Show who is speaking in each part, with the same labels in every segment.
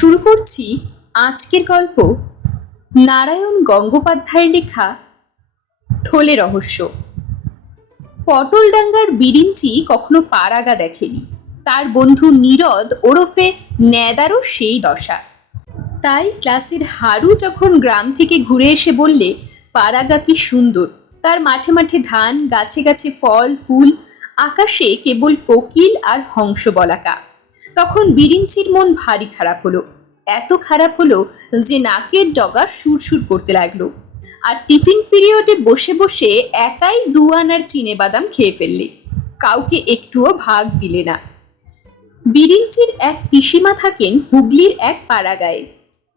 Speaker 1: শুরু করছি আজকের গল্প নারায়ণ গঙ্গোপাধ্যায়ের লেখা থলে রহস্য। পটলডাঙ্গার বিরিঞ্চি কখনো পাড়াগা দেখেনি। তার বন্ধু নীরদ ওরফে ন্যাদারও সেই দশা। তাই ক্লাসের হারু যখন গ্রাম থেকে ঘুরে এসে বললে পাড়াগা কি সুন্দর। তার মাঠে মাঠে ধান, গাছে গাছে ফল, ফুল, আকাশে কেবল কোকিল আর হংস বলাকা। তখন বিরিঞ্চির মন ভারী খারাপ হলো। এত খারাপ হলো যে নাকের ডগা সুরসুর করতে লাগল। আর টিফিন পিরিয়ডে বসে বসে একাই দু আনার চিনে বাদাম খেয়ে ফেললে। কাউকে একটুও ভাগ দিলে না। বিরিঞ্চির এক পিসিমা থাকেন হুগলির এক পাড়াগায়ে।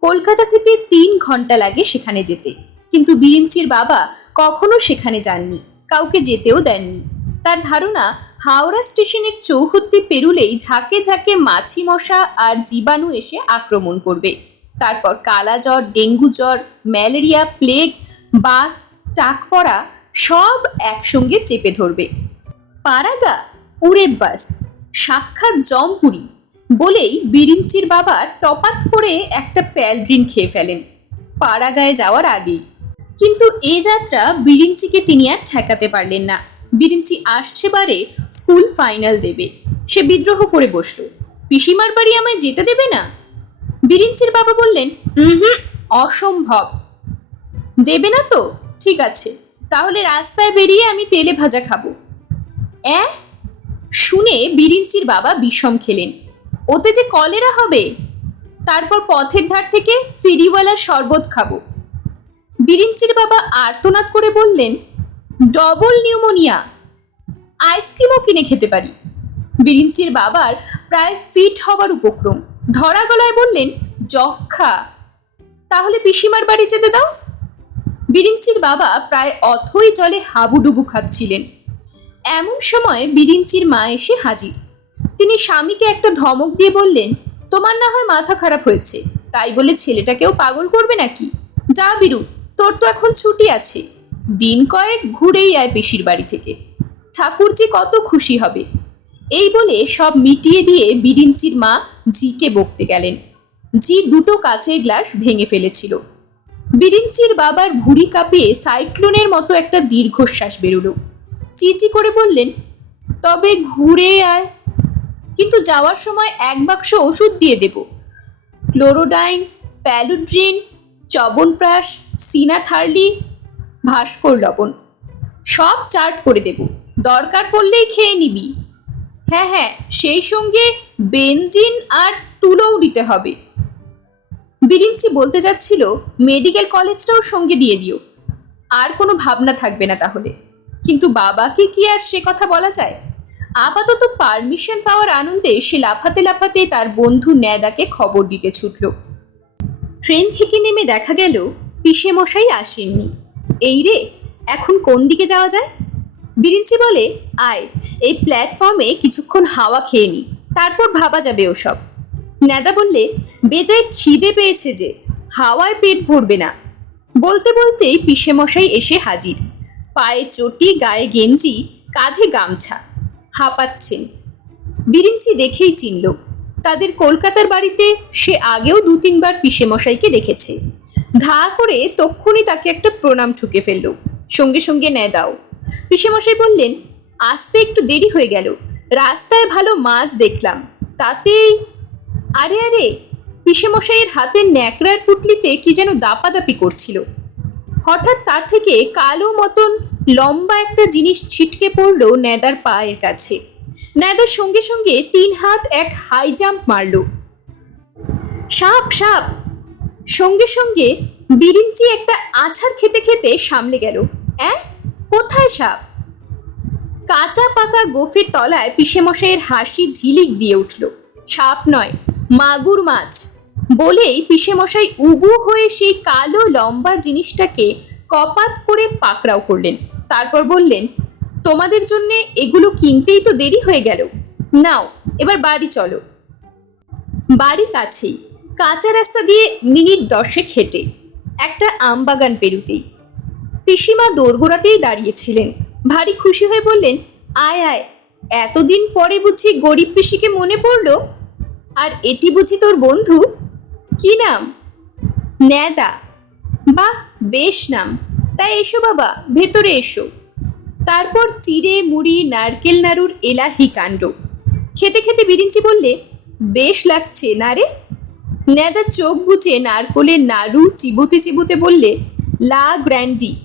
Speaker 1: কলকাতা থেকে তিন ঘণ্টা লাগে সেখানে যেতে। কিন্তু বিরিঞ্চির বাবা কখনো সেখানে যাননি, কাউকে যেতেও দেননি। তার ধারণা, হাওড়া স্টেশনের চৌহদ্দি পেরুলেই ঝাঁকে ঝাঁকে মাছি মশা আর জীবাণু এসে আক্রমণ করবে। তারপর কালা জ্বর, ডেঙ্গু জ্বর, ম্যালেরিয়া, প্লেগ, বাত, টাক পড়া সব একসঙ্গে চেপে ধরবে। পাড়াগা উড়ে বাস, সাক্ষাৎ জমপুরি বলেই বিরিঞ্চির বাবা টপাত করে একটা প্যালড্রিন খেয়ে ফেলেন। পাড়াগায় যাওয়ার আগেই। কিন্তু এ যাত্রা বিরিঞ্চিকে তিনি আর ঠেকাতে পারলেন না। বিরিঞ্চি আসছে বারে স্কুল ফাইনাল দেবে। সে বিদ্রোহ করে বসল। পিসিমার বাড়ি আমায় যেতে দেবে না? বিরিঞ্চির বাবা বললেন হুম, অসম্ভব। দেবে না তো, ঠিক আছে। তাহলে রাস্তায় বেরিয়ে আমি তেলে ভাজা খাব। অ্যাঁ? শুনে বিরিঞ্চির বাবা বিষম খেলেন। ওতে যে কলেরা হবে, তারপর পথের ধার থেকে ফেরিওয়ালার শরবত খাব। বিরিঞ্চির বাবা আর্তনাদ করে বললেন ডবল নিউমোনিয়া। আইসক্রিমও কিনে খেতে পারি। বিরিঞ্চির বাবার প্রায় ফিট হবার উপক্রম। ধরা গলায় বললেন যক্ষা তাহলে পিসিমার বাড়ি যেতে দাও। বিরিঞ্চির বাবা প্রায় অথই জলে হাবুডুবু খাচ্ছিলেন। এমন সময় বিরিঞ্চির মা এসে হাজির। তিনি স্বামীকে একটা ধমক দিয়ে বললেন, তোমার না হয় মাথা খারাপ হয়েছে। তাই বলে ছেলেটাকেও পাগল করবে নাকি? যা বিরু, তোর তো এখন ছুটি আছে। দিন কয়েক ঘুরেই আয় পেশির বাড়ি থেকে। ঠাকুরজি কত খুশি হবে। এই বলে সব মিটিয়ে দিয়ে বিরিঞ্চির মা জিকে বকতে গেলেন। জি দুটো কাচের গ্লাস ভেঙে ফেলেছিল। বিরিঞ্চির বাবার ভুঁড়ি কাঁপিয়ে সাইক্লোনের মতো একটা দীর্ঘশ্বাস বেরোলো। চিচি করে বললেন, তবে ঘুরে আয়। কিন্তু যাওয়ার সময় এক বাক্স ওষুধ দিয়ে দেব। ক্লোরোডাইন, প্যালুড্রিন চবনপ্রাশ সিনাথার্লি ভাস্কর লবণ। সব চার্ট করে দেব। দরকার পড়লেই খেয়ে নিবি। হ্যাঁ হ্যাঁ সেই সঙ্গে বেনজিন আর তুলোও দিতে হবে। বিরিঞ্চি বলতে যাচ্ছিল, মেডিকেল কলেজটাও সঙ্গে দিয়ে দিও। আর কোনো ভাবনা থাকবে না তাহলে। কিন্তু বাবাকে কি আর সে কথা বলা যায়? আপাতত পারমিশন পাওয়ার আনন্দে সে লাফাতে লাফাতে তার বন্ধু ন্যাদাকে খবর দিতে ছুটল। ট্রেন থেকে নেমে দেখা গেল পিসে মশাই আসেননি। এই রে, এখন কোন দিকে যাওয়া যায়? বিরিঞ্চি বলে, আয়, এই প্ল্যাটফর্মে কিছুক্ষণ হাওয়া খেয়ে নি, তারপর ভাবা যাবে ওসব। ন্যাদা বললে, বেজায় খিদে পেয়েছে যে, হাওয়ায় পেট ভরবে না। বলতে বলতেই পিসে মশাই এসে হাজির। পায়ে চটি, গায়ে গেঞ্জি, কাঁধে গামছা, হাঁপাচ্ছেন। বিরিঞ্চি দেখেই চিনল, তাদের কলকাতার বাড়িতে সে আগেও দু তিনবার পিসে মশাইকে দেখেছে। ধা করে তক্ষুনি তাকে একটা প্রণাম ঠুকে ফেলল। সঙ্গে সঙ্গে নেয় দাও। পিসেমশাই বললেন, আসতে একটু দেরি হয়ে গেল। রাস্তায় ভালো মাছ দেখলাম। তাতেই আরে আরে, পিসেমশাইয়ের হাতের ন্যাকড়ার পুটলিতে কি যেন দাপাদাপি করছিল। হঠাৎ তার থেকে কালো মতন লম্বা একটা জিনিস ছিটকে পড়ল ন্যাদার পায়ের কাছে। ন্যাদার সঙ্গে সঙ্গে তিন হাত এক হাই জাম্প মারলো। সাপ সাপ! সঙ্গে সঙ্গে বিরিঞ্চি একটা আছাড় খেতে খেতে সামনে গেল। অ্যাঁ? কোথায় সাপ? কাঁচা পাকা গোফের তলায় পিসেমশাইয়ের হাসি ঝিলিক দিয়ে উঠল। সাপ নয়, মাগুর মাছ। বলেই পিসেমশাই উবু হয়ে সেই কালো লম্বা জিনিসটাকে কপাত করে পাকড়াও করলেন। তারপর বললেন, তোমাদের জন্যে এগুলো কিনতেই তো দেরি হয়ে গেল। নাও, এবার বাড়ি চলো। বাড়ি কাছেই, কাঁচা রাস্তা দিয়ে মিনিট দশেক হেঁটে। একটা আমবাগান পেরুতেই। পিসিমা দোরগোড়াতেই দাঁড়িয়েছিলেন। ভারী খুশি হয়ে বললেন, আয় আয়, এতদিন পরে বুঝি গরিব পিসিকে মনে পড়ল? আর এটি বুঝি তোর বন্ধু? কি নাম? ন্যাদা। বাহ, বেশ নাম। তাই এসো বাবা, ভেতরে এসো। তারপর চিড়ে, মুড়ি, নারকেল নাড়ুর এলাহি কাণ্ড। খেতে খেতে বিরিঞ্চি বললে, বেশ লাগছে, না রে? ন্যাদা চোখ বুঝে নারকলের নাড়ু চিবোতে চিবোতে বললে, লা গ্র্যান্ডি।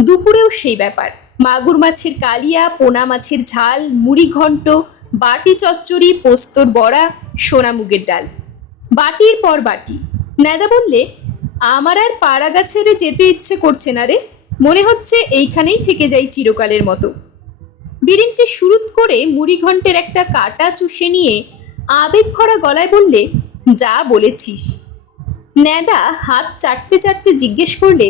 Speaker 1: দুপুরেও সেই ব্যাপার। মাগুর মাছের কালিয়া, পোনা মাছের ঝাল, মুড়ি ঘন্ট, বাটি চচ্চড়ি, পোস্তর বড়া সোনামুগের ডাল। বাটির পর বাটি। ন্যাদা বললে, আমার আর পাড়া গাছের যেতে ইচ্ছে করছে না রে। মনে হচ্ছে এইখানেই থেকে যাই চিরকালের মতো। বিরিঞ্চি শুরুত করে মুড়ি ঘন্টের একটা কাটা চুষে নিয়ে আবেগ ভরা গলায় বললে যা বলেছিস। ন্যাদা হাত চাটতে চাটতে জিজ্ঞেস করলে,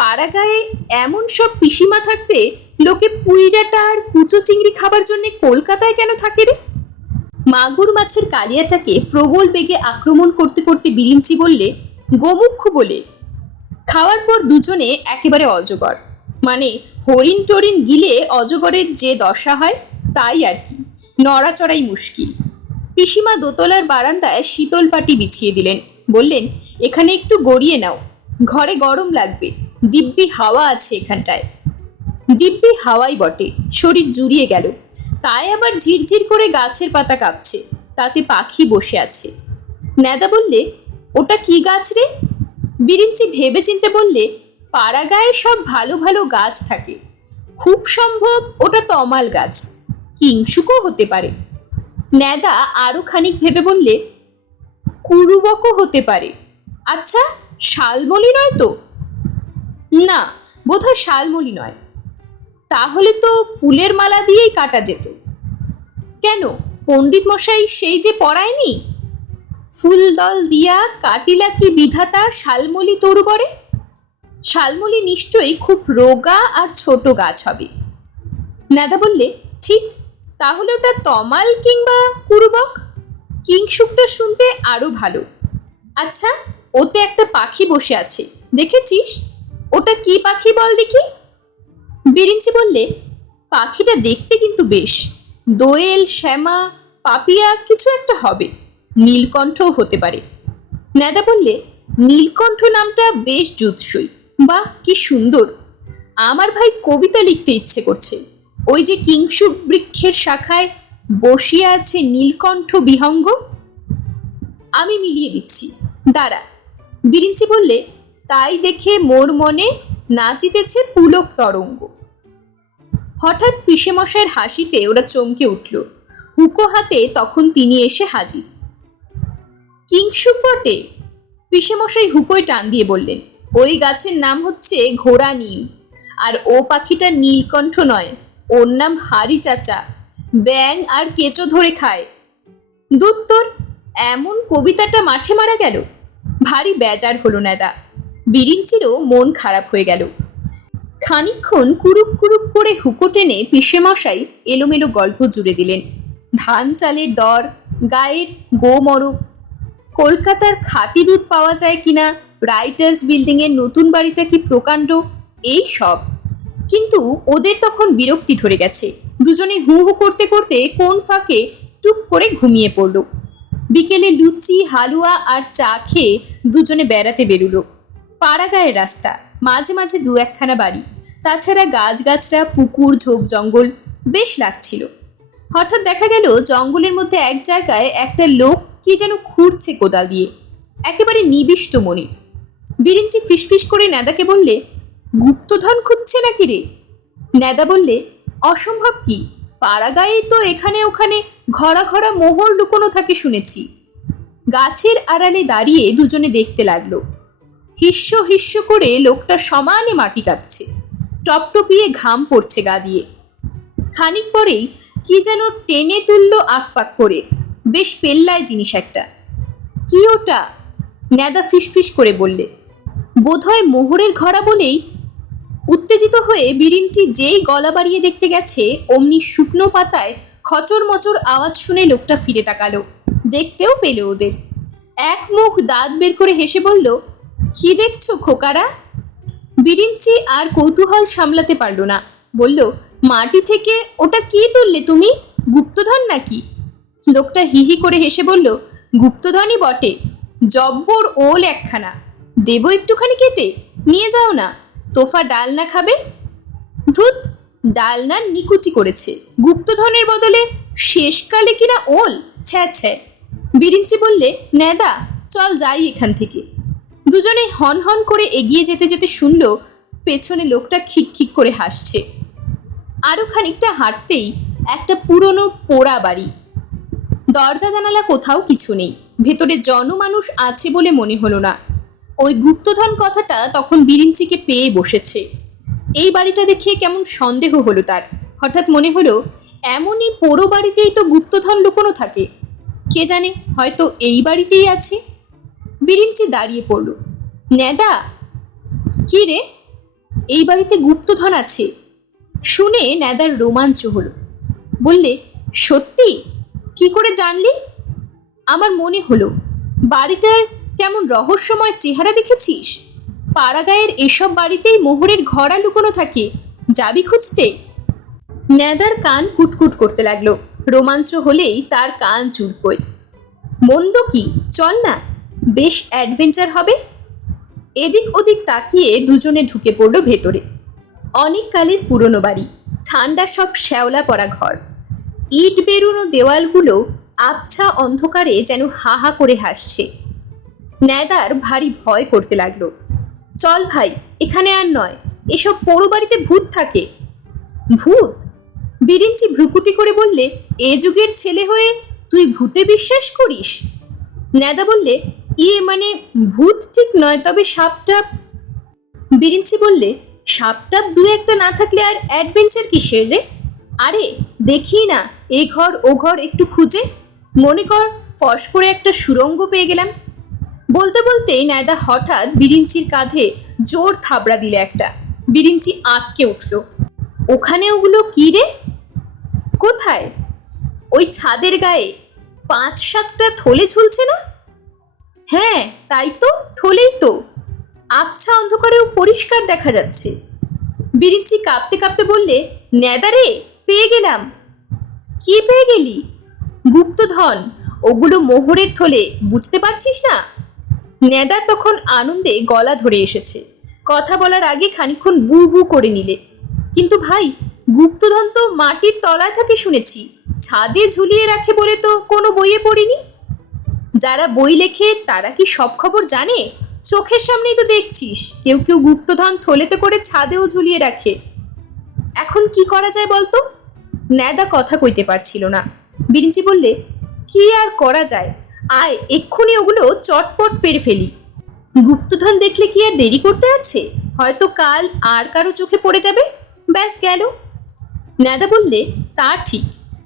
Speaker 1: পাড়াগায়ে এমন সব পিসিমা থাকতে লোকে পুইডাটা আর কুচো চিংড়ি খাবার জন্য কলকাতায় কেন থাকে রে? মাগুর মাছের কালিয়াটাকে প্রবল বেগে আক্রমণ করতে করতে বিরিঞ্চি বললে গোমুখ্য বলে, খাওয়ার পর দুজনে একেবারে অজগর। মানে হরিণ টরিন গিলে অজগরের যে দশা হয়, তাই আর কি, নড়াচড়াই মুশকিল। পিসিমা দোতলার বারান্দায় শীতল পাটি বিছিয়ে দিলেন। বললেন, এখানে একটু গড়িয়ে নাও। ঘরে গরম লাগবে। দিব্যি হাওয়া আছে এখানটায়। দিব্যি হাওয়াই বটে। শরীর জুড়িয়ে গেল। তাই আবার ঝিরঝির করে গাছের পাতা কাঁপছে। তাতে পাখি বসে আছে। ন্যাদা বললে, ওটা কি গাছ রে? বিরিঞ্চি ভেবে চিনতে বললে পাড়া গায়ে সব ভালো ভালো গাছ থাকে। খুব সম্ভব ওটা তমাল গাছ। কিংসুকও হতে পারে। ন্যাদা আরও খানিক ভেবে বললে কুরুবকও হতে পারে। আচ্ছা শালমলি নয় তো? না, বোধহয় শালমলি নয়। তাহলে তো ফুলের মালা দিয়েই কাটা যেত। কেন? পণ্ডিত মশাই সেই যে পড়ায়নি? ফুল দল দিয়া কাটিলা কি বিধাতা শালমলি তরু করে শালমলি নিশ্চয়ই খুব রোগা আর ছোট গাছ হবে। নাদা বললে, ঠিক তাহলে ওটা তমাল কিংবা কুরুবক? কিংসুকটা শুনতে আরও ভালো। আচ্ছা ওতে একটা পাখি বসে আছে, দেখেছিস? ওটা কি পাখি বল দেখি? বিরিঞ্চি বললে, পাখিটা দেখতে কিন্তু বেশ। দোয়েল, শ্যামা, পাপিয়া কিছু একটা হবে, নীলকণ্ঠও হতে পারে। ন্যাদা বললে, নীলকণ্ঠ নামটা বেশ জুৎসই। বাহ, কি সুন্দর। আমার ভাই কবিতা লিখতে ইচ্ছে করছে। ওই যে কিংসুক বৃক্ষের শাখায় বসিয়ে আছে নীলকণ্ঠ বিহঙ্গ? আমি মিলিয়ে দিচ্ছি। দাঁড়া। বিরিঞ্চি বললে, তাই দেখে মোর মনে নাচিতেছে পুলক তরঙ্গ। হঠাৎ পিসেমশাইয়ের হাসিতে ওরা চমকে উঠল। হুকো হাতে তখন তিনি এসে হাজির। কিংসুক বটে? পিসেমশাই হুকোয় টান দিয়ে বললেন, ওই গাছের নাম হচ্ছে ঘোড়া নীল আর ও পাখিটা নীলকণ্ঠ নয়। ওর নাম হারি চাচা। ব্যাং আর কেঁচো ধরে খায়। দুত্তর এমন কবিতাটা মাঠে মারা গেল। ভারী বেজার হলো নেদা। বিরিঞ্চিরও মন খারাপ হয়ে গেল। খানিকক্ষণ কুরুক কুরুক করে হুকো টেনে পিসেমশাই এলোমেলো গল্প জুড়ে দিলেন। ধান চালের দর, গায়ের গো মরক কলকাতার খাঁটি দুধ পাওয়া যায় কিনা, রাইটার্স বিল্ডিংয়ের নতুন বাড়িটা কি প্রকাণ্ড? এই সব। কিন্তু ওদের তখন বিরক্তি ধরে গেছে। দুজনে হু হু করতে করতে কোন ফাঁকে টুক করে ঘুমিয়ে পড়ল। বিকেলে লুচি, হালুয়া আর চা খেয়ে দুজনে বেড়াতে বেরুলো। পাড়াগায়ের রাস্তা, মাঝে মাঝে দু একখানা বাড়ি। তাছাড়া গাছগাছরা পুকুর, ঝোপ, জঙ্গল বেশ লাগছিল। হঠাৎ দেখা গেল জঙ্গলের মধ্যে এক জায়গায় একটা লোক কি যেন খুঁড়ছে কোদাল দিয়ে। একেবারে নিবিষ্ট মনে। বিরিঞ্চি ফিসফিস করে নেদাকে বললে গুপ্তধন খুঁজছে নাকি রে? নেদা বললে, অসম্ভব কি? পাড়াগায়ে তো এখানে ওখানে ঘরা ঘরা মোহর লুকোনো থাকে শুনেছি। গাছের আড়ালে দাঁড়িয়ে দুজনে দেখতে লাগল। হিস্য হিস্য করে লোকটা সমানে মাটি কাটছে টপটপিয়ে ঘাম পড়ছে গা দিয়ে। খানিক পরেই কি যেন টেনে তুলল আকপাক করে। বেশ পেল্লায় জিনিস একটা। কি ওটা? ন্যাদা ফিসফিস করে বললে। বোধহয় মোহরের ঘরা বলেই উত্তেজিত হয়ে বিরিঞ্চি যেই গলা বাড়িয়ে দেখতে গেছে, অমনি শুকনো পাতায় খচর মচর আওয়াজ শুনে লোকটা ফিরে তাকালো। দেখতেও পেল ওদের। এক মুখ দাঁত বের করে হেসে বলল, কি দেখছ খোকারা? বিরিঞ্চি আর কৌতূহল সামলাতে পারল না। বলল, মাটি থেকে ওটা কি তুললে তুমি? গুপ্তধন নাকি? লোকটা হিহি করে হেসে বলল, গুপ্তধনই বটে। জব্বর ওল একখানা। দেবো একটুখানি কেটে? নিয়ে যাও না। তোফা ডালনা খাবে? ধুত ডালনার নিকুচি করেছে। গুপ্তধনের বদলে শেষকালে কিনা ওল? ছ্যা ছ্যা। বিরিঞ্চি বললে, নেদা, চল যাই এখান থেকে। দুজনে হন হন করে এগিয়ে যেতে যেতে শুনল, পেছনে লোকটা খিক খিক করে হাসছে। আরও খানিকটা হাঁটতেই একটা পুরনো পোড়া বাড়ি। দরজা জানালা কোথাও কিছু নেই। ভেতরে জনমানুষ আছে বলে মনে হলো না। ওই গুপ্তধন কথাটা তখন বিরিঞ্চিকে পেয়ে বসেছে। এই বাড়িটা দেখে কেমন সন্দেহ হলো তার। হঠাৎ মনে হলো, এমনই পোড়ো বাড়িতেই তো গুপ্তধন লুকোনো থাকে। কে জানে, হয়তো এই বাড়িতেই আছে। বিরিঞ্চি দাঁড়িয়ে পড়ল। ন্যাদা? কি রে? এই বাড়িতে গুপ্তধন আছে। শুনে নেদার রোমাঞ্চ হলো। বললে, সত্যি? কি করে জানলি? আমার মনে হলো, বাড়িটার কেমন রহস্যময় চেহারা দেখেছিস? পাড়াগায়ের এসব বাড়িতেই মোহরের ঘরা লুকোনো থাকে, যাবি খুঁজতে? ন্যাদার কান কুটকুট করতে লাগল, রোমাঞ্চ হলেই তার কান চুলকোয়। মন্দ কি? চল না, বেশ অ্যাডভেঞ্চার হবে। এদিক ওদিক তাকিয়ে দুজনে ঢুকে পড়ল ভেতরে। অনেক কালের পুরনো বাড়ি, ঠান্ডা সব শ্যাওলা পড়া ঘর। ইট বেরুনো দেওয়ালগুলো আবছা অন্ধকারে যেন হা হা করে হাসছে। ন্যাদার ভারী ভয় করতে লাগল। চল ভাই, এখানে আর নয়, এসব পোড়ো বাড়িতে ভূত থাকে। ভূত? বিরিঞ্চি ভ্রুকুটি করে বললে, এ যুগের ছেলে হয়ে তুই ভূতে বিশ্বাস করিস? ন্যাদা বললে ইয়ে মানে ভূত ঠিক নয়, তবে সাপটাপ। বিরিঞ্চি বললে, সাপটাপ দু একটা না থাকলে আর অ্যাডভেঞ্চার কিসের রে? আরে, দেখি না, এ ঘর ও ঘর একটু খুঁজে। মনে কর, ফস করে একটা সুরঙ্গ পেয়ে গেলাম। বলতে বলতে নায়দা হঠাৎ বিরিঞ্চির কাঁধে জোর থাবড়া দিলে একটা। বিরিঞ্চি আটকে উঠল। ওখানে ওগুলো কি রে? কোথায়? ওই ছাদের গায়ে পাঁচ সাতটা থলে ঝুলছে না? হ্যাঁ তাই তো, থলেই তো। আবছা অন্ধকারেও পরিষ্কার দেখা যাচ্ছে। বিরিঞ্চি কাঁপতে কাঁপতে বললে ন্যাদারে পেয়ে গেলাম। কি পেয়ে গেলি? গুপ্তধন, ওগুলো মোহরের থলে, বুঝতে পারছিস না? নেদার তখন আনন্দে গলা ধরে এসেছে। কথা বলার আগে খানিকক্ষণ গু গু করে নিলে। কিন্তু ভাই, গুপ্তধন তো মাটির তলায় থাকে শুনেছি। ছাদে ঝুলিয়ে রাখে বলে তো কোনো বইয়ে পড়িনি? যারা বই লেখে, তারা কি সব খবর জানে? চোখের সামনেই তো দেখছিস, কেউ কেউ গুপ্তধন থলেতে করে ছাদেও ঝুলিয়ে রাখে। এখন কি করা যায় বলতো? ন্যাদা কথা কইতে পারছিল না। বিরিঞ্চি বললে, কি আর করা যায়? আয়, এক্ষুনি ওগুলো চটপট পেরে ফেলি। গুপ্তধন দেখলে কি আর দেরি করতে আছে? হয়তো কাল আর কারও চোখে পড়ে যাবে? ব্যাস গেল। ন্যাদা বললে, তা ঠিক।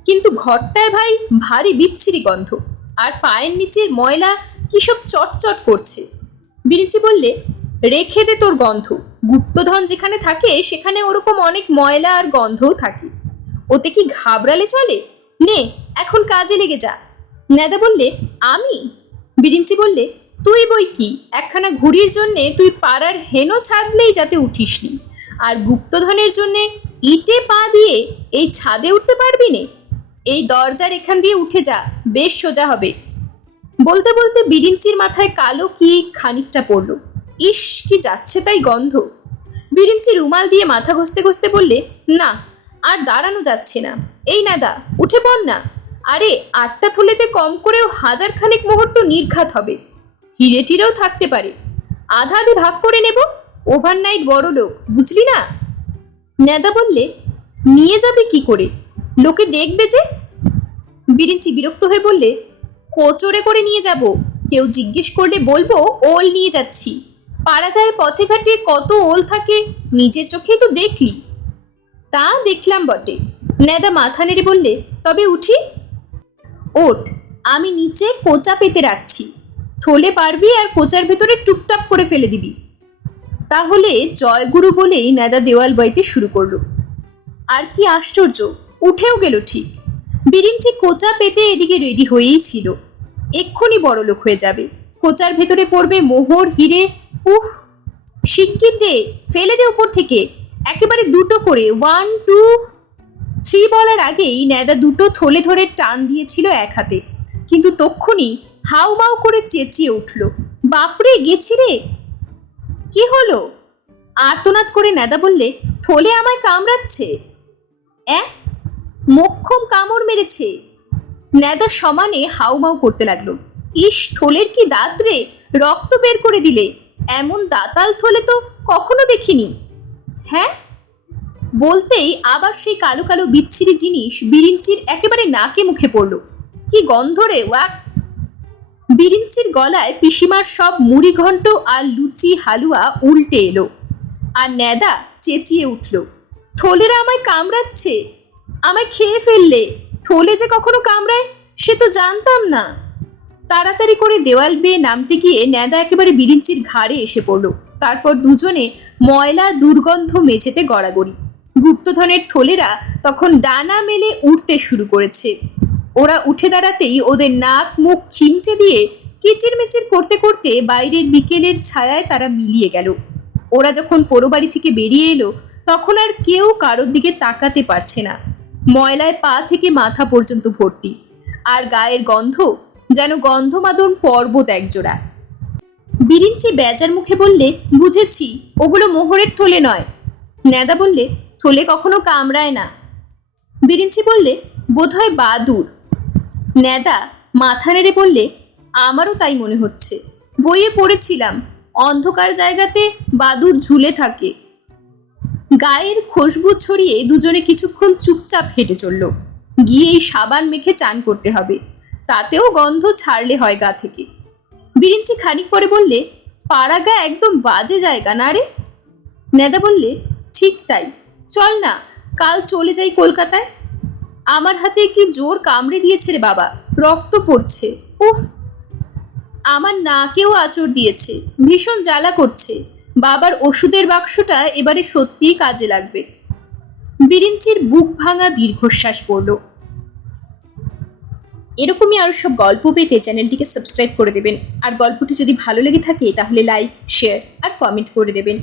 Speaker 1: কিন্তু ঘরটায় ভাই ভারী বিচ্ছিরি গন্ধ। আর পায়ের নিচের ময়লা কি সব চটচট করছে? বিরিচি বললে, রেখে দে তোর গন্ধ। গুপ্তধন যেখানে থাকে, সেখানে ওরকম অনেক ময়লা আর গন্ধও থাকে। ওতে কি ঘাবড়ালে চলে? নে, এখন কাজে লেগে যা। নেদা বললে, আমি? বিরিঞ্চি বললে, তুই বই কি? একখানা ঘুড়ির জন্যে তুই পাড়ার হেনো ছাদলেই যাতে উঠিসনি। আর গুপ্তধনের জন্যে ইটে পা দিয়ে এই ছাদে উঠতে পারবি নে? এই দরজার এখান দিয়ে উঠে যা, বেশ সোজা হবে। বলতে বলতে বিরিঞ্চির মাথায় কালো কি খানিকটা পড়ল। ইস, কি যাচ্ছে তাই গন্ধ। বিরিঞ্চি রুমাল দিয়ে মাথা ঘষতে ঘষতে বললে, না, আর দাঁড়ানো যাচ্ছে না। এই নাদা, উঠে পড় না। আরে, আটটা থলেতে কম করেও হাজার খানেক মুহূর্ত নির্ঘাত হবে। হিরে টিরেও থাকতে পারে। আধা আধি ভাগ করে নেব, ওভারনাইট বড় লোক, বুঝলি না? নেদা বললে, নিয়ে যাবে কি করে? লোকে দেখবে যে? বিরিঞ্চি বিরক্ত হয়ে বললে, কোচরে করে নিয়ে যাব। কেউ জিজ্ঞেস করলে বলব, ওল নিয়ে যাচ্ছি। পাড়াগায়ে পথে ঘাটে কত ওল থাকে, নিজের চোখেই তো দেখলি। তা দেখলাম বটে। নেদা মাথা নেড়ে বললে, তবে উঠি। ওঠ, আমি নিচে কোচা পেতে রাখছি। থলে পারবি আর কোচার ভেতরে টুকটাপ করে ফেলে দিবি। তাহলে জয়গুরু বলেই নেদা দেওয়াল বইতে শুরু করল। আর কি আশ্চর্য, উঠেও গেল ঠিক। বিরিঞ্চি কোচা পেতে এদিকে রেডি হয়েই ছিল। এক্ষুনি বড় লোক হয়ে যাবে। কোচার ভেতরে পড়বে মোহর, হিরে শিক্ষিত দে ফেলে দে উপর থেকে। একেবারে দুটো করে ওয়ান টু থ্রি বলার আগেই ন্যাদা দুটো থলে ধরে টান দিয়েছিল এক হাতে। কিন্তু তক্ষুনি হাউ মাউ করে চেঁচিয়ে উঠল, বাপরে, গেছি রে! কি হলো? আর্তনাদ করে নেদা বললে, থলে আমায় কামড়াচ্ছে। অ্যাঁ? মক্ষম কামড় মেরেছে। নেদা সমানে হাউমাউ করতে লাগল, ইস, থলের কি দাঁত রে, রক্ত বের করে দিলে, এমন দাতাল থলে তো কখনো দেখিনি। হ্যাঁ? বলতেই আবার সেই কালো কালো বিচ্ছিরি জিনিস বিরিঞ্চির একেবারে নাকে মুখে পড়ল। কি গন্ধ রে ওয়াক বিরিঞ্চির গলায় পিসিমার সব মুড়ি ঘন্ট আর লুচি হালুয়া উল্টে এলো আর ন্যাদা চেঁচিয়ে উঠল। থলেরা আমায় কামড়াচ্ছে, আমায় খেয়ে ফেললে, থলে যে কখনো কামড়ায়, সে তো জানতাম না। তাড়াতাড়ি করে দেওয়াল বেয়ে নামতে গিয়ে ন্যাদা একেবারে বিরিঞ্চির ঘাড়ে এসে পড়ল। তারপর দুজনে ময়লা দুর্গন্ধ মেঝেতে গড়াগড়ি। গুপ্তধনের থলেরা তখন ডানা মেলে উঠতে শুরু করেছে। ওরা উঠে দাঁড়াতেই ওদের নাক, মুখ খিমচে দিয়ে কিচিরমিচির করতে করতে বাইরের বিকেলের ছায়ায় তারা মিলিয়ে গেল। ওরা যখন পোড়োবাড়ি থেকে বেরিয়ে এলো, তখন আর কেউ কারোর দিকে তাকাতে পারছে না। ময়লায় পা থেকে মাথা পর্যন্ত ভর্তি। আর গায়ের গন্ধ যেন গন্ধমাদন পর্বত একজোড়া। বিরিঞ্চি বেজার মুখে বললে, বুঝেছি, ওগুলো মোহরের থলে নয়। নেদা বললে থলে কখনো কামড়ায় না। বিরিঞ্চি বললে, বোধহয় বাদুর ন্যাদা মাথা নেড়ে বললে, আমারও তাই মনে হচ্ছে। বইয়ে পড়েছিলাম, অন্ধকার জায়গাতে বাদুর ঝুলে থাকে। গায়ের খুশবু ছড়িয়ে দুজনে কিছুক্ষণ চুপচাপ হেঁটে চলল। গিয়েই সাবান মেখে চান করতে হবে, তাতেও গন্ধ ছাড়লে হয় গা থেকে। বিরিঞ্চি খানিক পরে বললে, পাড়াগা একদম বাজে জায়গা না রে? নেদা বললে, ঠিক তাই। চল না, কাল চলে যাই কলকাতায়। আমার হাতে কি জোর কামড়ে দিয়েছে রে বাবা, রক্ত পড়ছে, উফ। আমার নাকেও আচর দিয়েছে, ভীষণ জ্বালা করছে। বাবার ওষুধের বাক্সটা এবারে সত্যিই কাজে লাগবে। বিরিঞ্চির বুক ভাঙা দীর্ঘশ্বাস পড়ল। এরকমই আরও সব গল্প পেতে চ্যানেলটিকে সাবস্ক্রাইব করে দেবেন। আর গল্পটি যদি ভালো লেগে থাকে, তাহলে লাইক, শেয়ার আর কমেন্ট করে দেবেন।